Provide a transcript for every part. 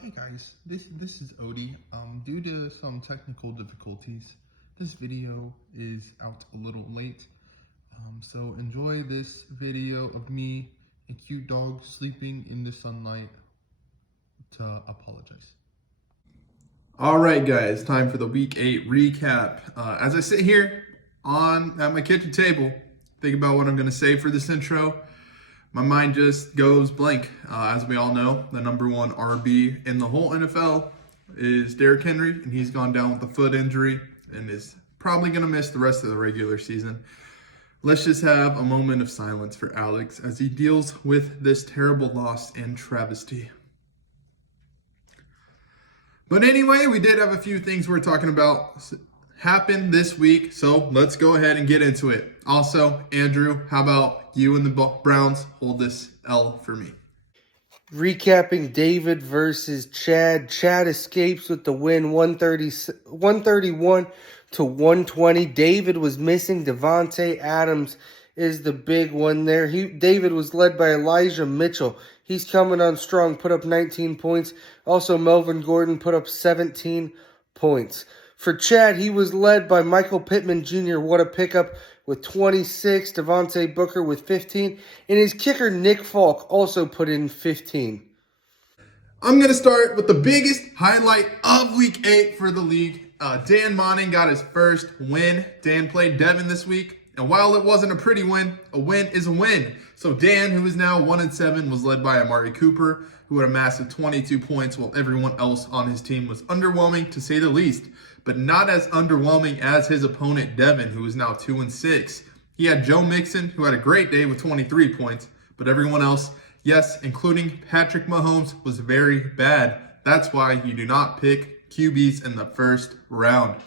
Hey guys, this is Odie. Due to some technical difficulties, this video is out a little late. So enjoy this video of me and cute dog sleeping in the sunlight to apologize. All right, guys, time for the Week 8 recap. As I sit here at my kitchen table, think about what I'm going to say for this intro, my mind just goes blank. As we all know, the number one RB in the whole NFL is Derrick Henry, and he's gone down with a foot injury and is probably going to miss the rest of the regular season. Let's just have a moment of silence for Alex as he deals with this terrible loss and travesty. But anyway, we did have a few things we're talking about happen this week, so let's go ahead and get into it. Also, Andrew, how about you and the Browns hold this L for me? Recapping David versus Chad. Chad escapes with the win 131 to 120. David was missing. Devontae Adams is the big one there. David was led by Elijah Mitchell. He's coming on strong, put up 19 points. Also, Melvin Gordon put up 17 points. For Chad, he was led by Michael Pittman Jr. What a pickup with 26. Devontae Booker with 15. And his kicker, Nick Folk, also put in 15. I'm going to start with the biggest highlight of Week 8 for the league. Dan Monning got his first win. Dan played Devin this week. And while it wasn't a pretty win, a win is a win. So Dan, who is now 1-7, was led by Amari Cooper, who had a massive 22 points, while everyone else on his team was underwhelming, to say the least. But not as underwhelming as his opponent, Devin, who is now 2-6. He had Joe Mixon, who had a great day with 23 points. But everyone else, yes, including Patrick Mahomes, was very bad. That's why you do not pick QBs in the first round.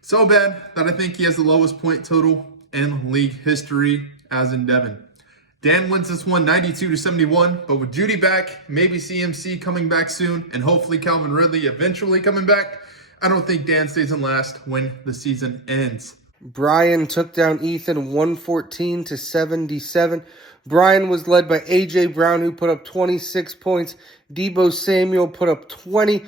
So bad that I think he has the lowest point total in league history, as in Devin. Dan wins this one 92-71, but with Judy back, maybe CMC coming back soon, and hopefully Calvin Ridley eventually coming back, I don't think Dan stays in last when the season ends. Brian took down Ethan 114 to 77. Brian was led by A.J. Brown, who put up 26 points. Deebo Samuel put up 20.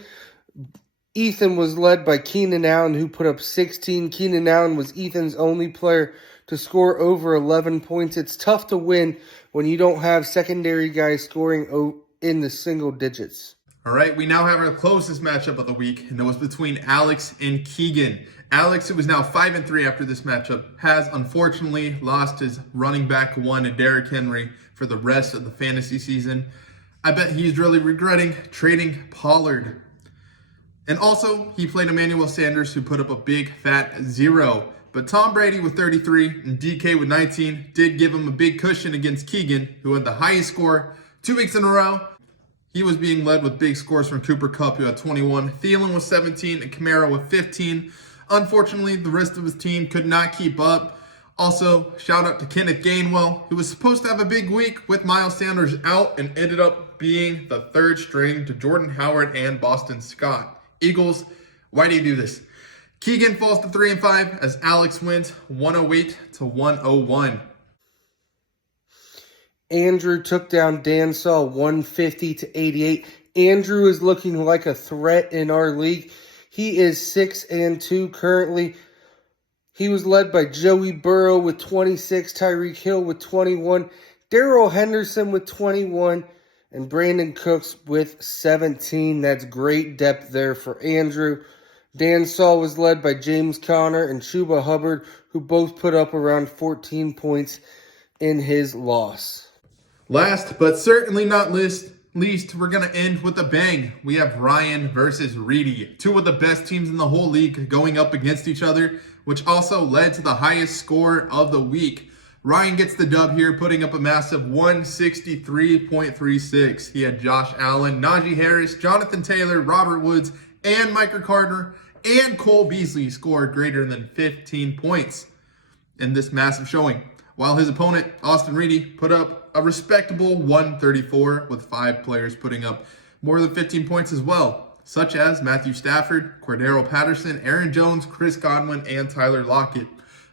Ethan was led by Keenan Allen, who put up 16. Keenan Allen was Ethan's only player to score over 11 points. It's tough to win when you don't have secondary guys scoring in the single digits. All right, we now have our closest matchup of the week, and it was between Alex and Keegan. Alex, who is now 5-3 after this matchup, has unfortunately lost his running back one, Derrick Henry, for the rest of the fantasy season. I bet he's really regretting trading Pollard. And also, he played Emmanuel Sanders, who put up a big fat 0. But Tom Brady with 33 and DK with 19 did give him a big cushion against Keegan, who had the highest score 2 weeks in a row. He was being led with big scores from Cooper Kupp, who had 21, Thielen with 17, and Kamara with 15. Unfortunately, the rest of his team could not keep up. Also, shout out to Kenneth Gainwell, who was supposed to have a big week with Miles Sanders out and ended up being the third string to Jordan Howard and Boston Scott. Eagles, why do you do this? Keegan falls to 3-5 as Alex wins 108 to 101. Andrew took down Dan Saw 150 to 88. Andrew is looking like a threat in our league. He is 6-2 currently. He was led by Joey Burrow with 26, Tyreek Hill with 21, Darrell Henderson with 21, and Brandon Cooks with 17. That's great depth there for Andrew. Dan Saw was led by James Conner and Chuba Hubbard, who both put up around 14 points in his loss. Last but certainly not least, we're going to end with a bang. We have Ryan versus Reedy, two of the best teams in the whole league going up against each other, which also led to the highest score of the week. Ryan gets the dub here, putting up a massive 163.36. He had Josh Allen, Najee Harris, Jonathan Taylor, Robert Woods, and Micah Carter, and Cole Beasley scored greater than 15 points in this massive showing, while his opponent, Austin Reedy, put up a respectable 134, with 5 players putting up more than 15 points as well, such as Matthew Stafford, Cordero Patterson, Aaron Jones, Chris Godwin, and Tyler Lockett.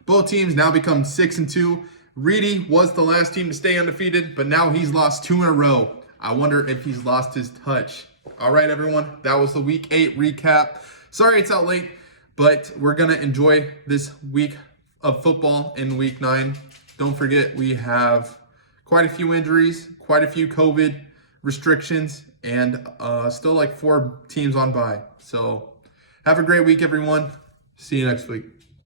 Both teams now become 6-2. Reedy was the last team to stay undefeated, but now he's lost 2 in a row. I wonder if he's lost his touch. All right, everyone, that was the Week 8 recap. Sorry it's out late, but we're going to enjoy this week of football in Week 9. Don't forget, we have quite a few injuries, quite a few COVID restrictions, and still like 4 teams on bye. So have a great week, everyone. See you next week.